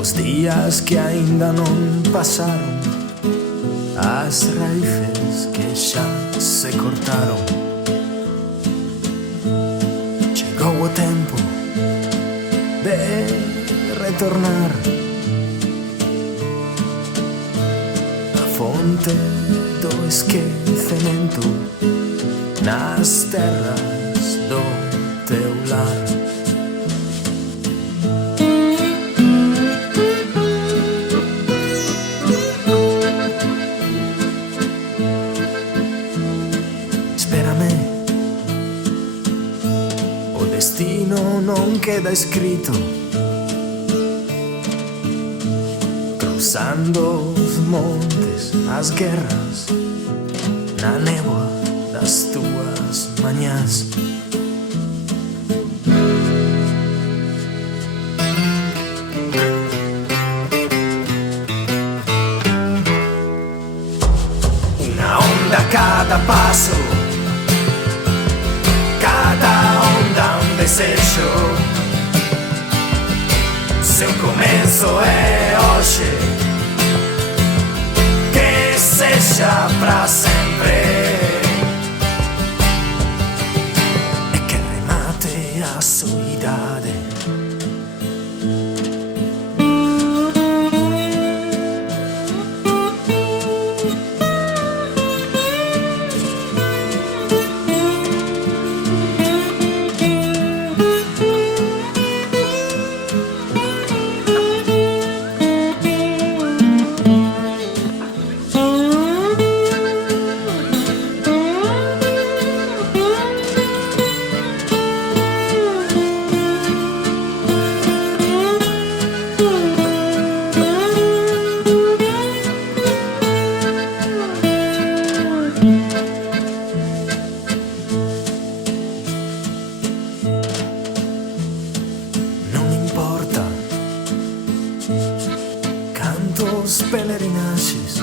Os días que aínda non pasaron, as raíces que xa se cortaron. Chegou o tempo de retornar á fonte do esquecemento nas terras do teu lar. Espérame, o destino non queda escrito. Cruzando os montes, as guerras, na néboa das túas mañás. Unha onda a cada paso, cada onda un desexo. Seu comenzo é hoxe, que sexa pra sempre, e que remate a soidade. Cantos pelerinaxes,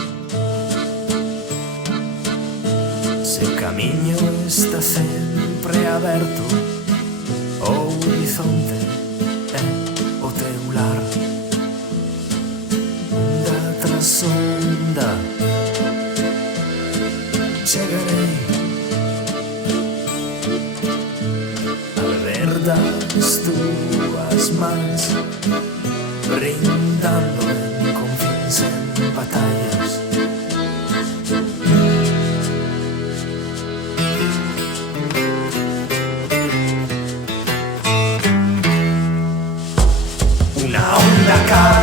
se o camiño está sempre aberto, o horizonte é o teu lar. Onda tras onda chegarei a beber das tuas mans, brindando en confins en batallas. Una onda cada